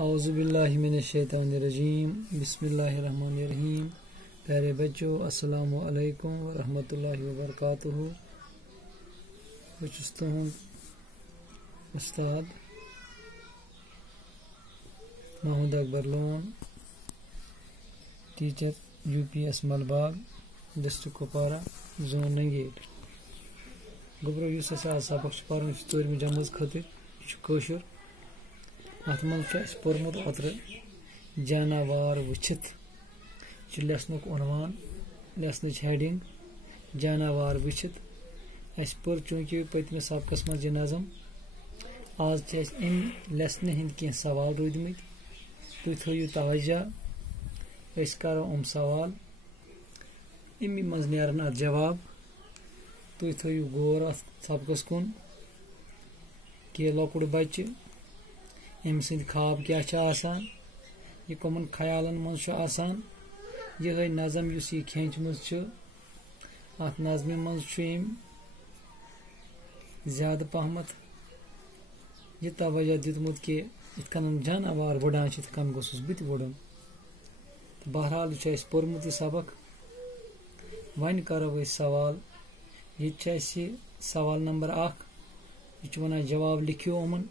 औज़ुबिल्लाहिमिनश्शैतानिर्रजीम बिस्मिल्लाहिर्रहमानिर्रहीम। प्यारे बच्चों, अस्सलामु अलैकुम व रहमतुल्लाहि व बरकातुहू। बस तुहंद उस्ताद Mahmood Akbar Lone, teacher UPS Malbagh, district Kupwara, zone नंगेल। गोब्रो युस आज सबक पर्न 4वीं जमात खतिर कशुर। अत मन पोर्मुत अत्र जानवर वुचित लेसनुक उनवान, लेसन हेडिंग जानवर वुचित। अस पोर चूंकि पतमे सबकस मज नज़म, आज अम लेसन हिंद कह सवाल रूदमत। तुम थो तवज्जा, अस करो सवाल, अमी मज नेरन अत जवाब। तुम थो गौर अत सबकस कुन कि लकुड़ बच्चे अम सद ख्वाब क्या आसान, यह कमन ख्यालन मज आसान। यह नज़म युस यह खेचमुज अत नज़म मज ज्यादा पहमत यह तवज्जो दितमुत कि इतकन जानवर वड़ान इतकन गोसुस बत वड़न। बहरहाल यह पोर्मुत सबक। वन करो सवाल। ये सवाल नंबर 1 यह वन जवाब लिखियो अमन।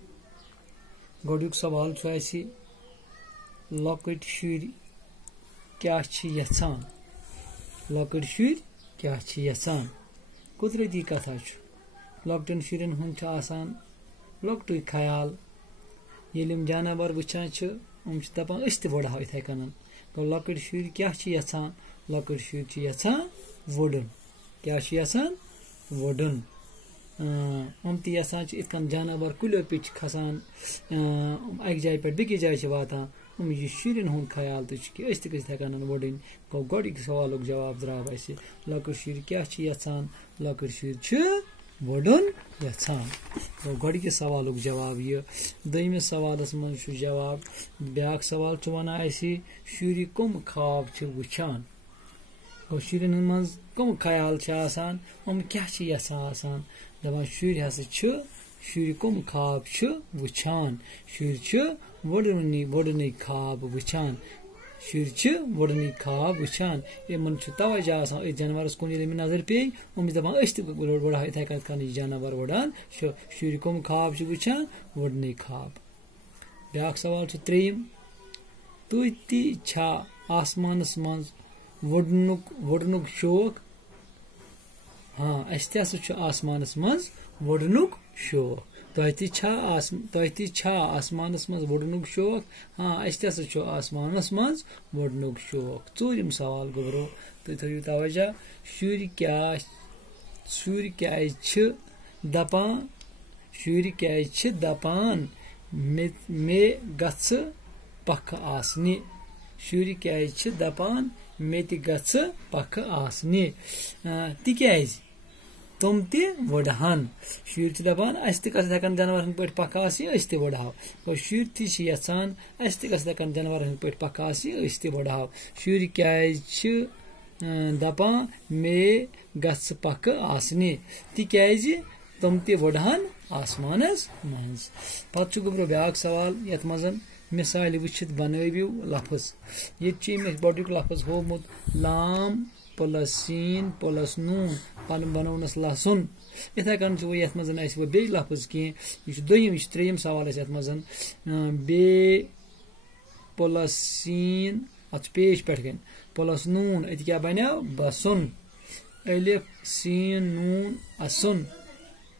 गोडुक सवाल लॉकट शुर क्या यछान। लॉकट शुर क्या यछान। कुदरती कथा लॉकटन शुरन हुंद आसान लॉकट ख्याल। यम जानवर वुचान दपान अस तड़ो इथे कन। गो लॉकट शुर क्या यछान। लॉकट शुर यछान वोडन। क्या यछान वोडन। यसान इतकन जानवर कुलो पे खसान, अक जाय पे बेकिस जाय वातान। यह शुरन हुंद ख्याल तो कि अस तन वोडन। गो गोडिक सवाल जवाब द्राव अस लॉकट शुर क्या यछान। लॉकट शुर वोडन यछान। गो गोडिक सवाल जवाब यह। दोयमिस सवालस मज जवाब ब्याक सवाल वन शुर कम ख्वाब वुचान। गो शुरन मज कम ख्याल आसान, क्या यसान। दपान शुर शुर कम ख्वाब वुचान। शुर वोडन ख्वाब वुचान। शुर वोडन ख्वाब वुचान। इन तवज्जो आसान जानवरस कुन नजर पे दपान अस वड़ो इथे कन जानवर वड़ान। शुर कम ख्वाब वुचान वोडन ख्वाब। ब्याक सवाल 3। तुह ती आसमानस मज वोडनुक शौक। हाँ, अस आसमानस मज वोडनुक शौक। तुह आसमानस मज वोडनुक शौक। हाँ, अस आसमानस मज वोडनुक शौक। 4ym सवाल गोबरो तुम थो तवज्जा। शुर क्या दपान। शुर क्या दपान मे गछ पख आसनी। शुर क्या दपान मे गछ पख आसनी। तिक्याज तुम वड़हान। शुर दपान अस तन जानवर पे पख अस वड़ो। गो शुर यसान अस तन जानवर पे पख अस वड़ो। शुर क्या दपान मे गछ पख आसनी तिक्याज तुम वड़हान आसमानस मज। पत गोब्रो ब्याक सवाल यथ मज मिसाल वुचित बनवियो लफ्ज। ये गोडुक लफ्ज होमुत लाम प्लस सीन प्लस नून पन बनवनस लहसुन। इथे कन यथ मज बे लफ्ज कह। यह 3ym सवाल यथ मज बे प्लस सीन अत पेश पे प्लस नून अत क्या बनो बसुन। अलिफ सीन नून असुन।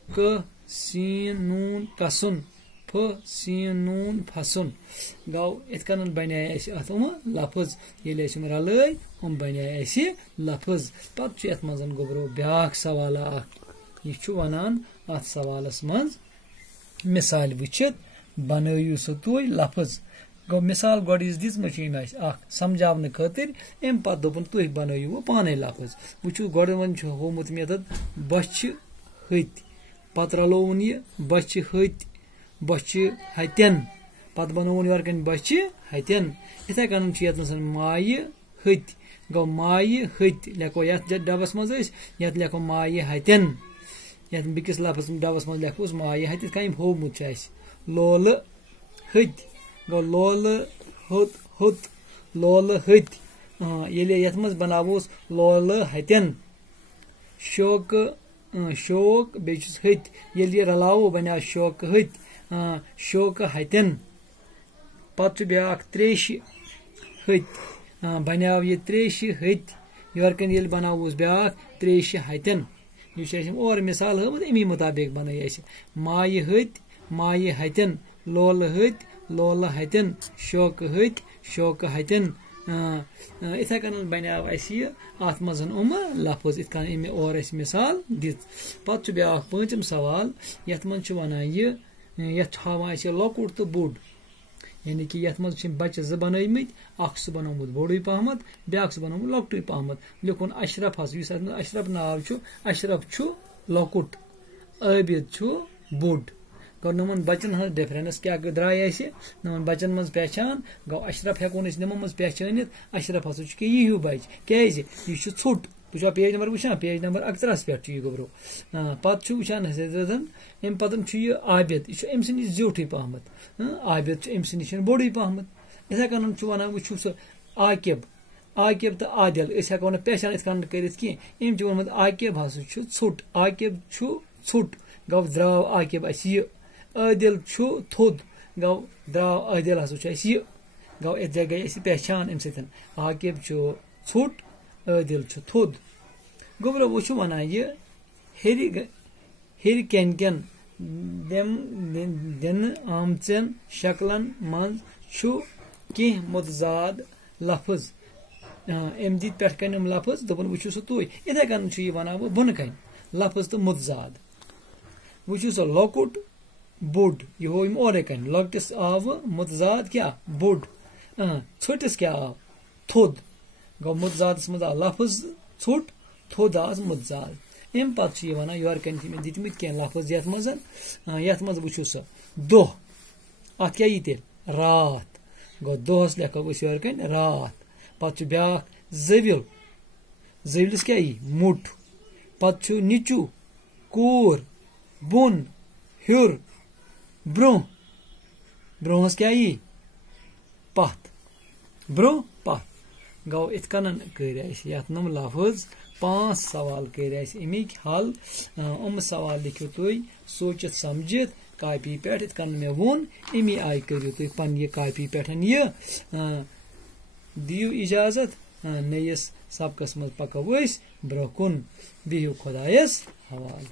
क सीन नून कसुन। फ सीन नून फसुन। गो इत कन बने लफ्ज ये रल बने लफ्ज। पत यथ मज गोब्रो ब्याक सवाल यह वनान अत सवालस मज मिसाल वुचित बनयु सो तुय लफ्ज। गो मिसाल गोड दिम समझावन खतर अम पत दोपन तुह बनयु पाने लफ्ज। वो गोड वन होमुत मेथड बच हत। पत रलोवन यह बच हत बच हतन। पत बनोन यन बच हतन। इथे कन माय हत। गो माय हत लेखो ये डबस मज लेखो माय हतन। ये बिकिस लफ्ज डबस मज लेखोस माय हत। होमुत लोल हत गो लोल हुत हुत लोल हत ये यथ मज बनावोस लोल हतन शोक शोक बेचुस हत ये रलावो बना शोक हत शोक हतन पत ब्या त्रेश हत बनाव ये त्रेश हत योरकन ये बनावोस ब्या त्रेश हतन और मिसाल हमें अमी मुताबिक बन माय हत माय हतन लोल हत लोल हतन शोक हत शोक हतन इथे कन बनाव अत मज लफज इत और मिसाल दित पत ब्या पंचम सवाल यथ मन वनान यथ हावान लकुट तो बोड यानी कि यथ मज बच्चे ज बनमत अख बनोमुत बोड़ पहमत ब्या बनोमुत लकुट पहमत लिखुन अशरफ अशरफ नाव अशरफ लकुट आबिद बोड गो नमन बच्चन हज डिफरेंस क्या द्राय नमन बच्चन मज पहचान गो अशरफ हेकोन नमन मज पहचानित अशरफ हसा यू बच क्या ोट तुझा पेज नंबर वुचान पेज नंबर 11 पे गोब्रो पत वुचान अम पतन आबिद यह अम सि ज्योट पहमत आबिद अम सि निश बोड़ पहमत इथे कन वन वो सह आकिब आकिब तो आदिल हेको पहचान इत कर अम वोनमत आकिब हसा ोट आकिब ोट गो द्राव आकिब आदिल थोद गो द्राव आदिल हसा गो इत गई पहचान अम सत आकिब ोट आदिल थोद गोब्रो वो वन हिर कैन दिन आमचन शक्लन मज कह मुतजाद लफज अम दित पे कन लफज दोपन वो सह तुई इथे कन वन बोन कन लफज तो मुतजाद वो सह लकुट बोड यह और कन लकटिस आव मुतजाद क्या बोड छोटिस क्या आव थोद गो मुतजाद मज आव लफज ोट थोद आज मुतजाद अम पे वन योर कन दितमत कह लफज ये मज वो सह दो अत क्या तेल रात गो दोहस लेखो योर कन रात पे ब्या जविल जविलस क्या मुठ पे नीचू कूर बोन हुर ब्रो ब्रोहस क्या पत ब्रो पत गो इत कन कर नम लफज 5 सवाल कर अमिक हल सवाल लिखियो तुम सोचित समझित कापी पे इत कन मे वोन अमी आय करियो तुम पन कापी पे दियो इजाजत नयस सबकस मज पको ब्रो कुन बिहु खुदायस हवाल।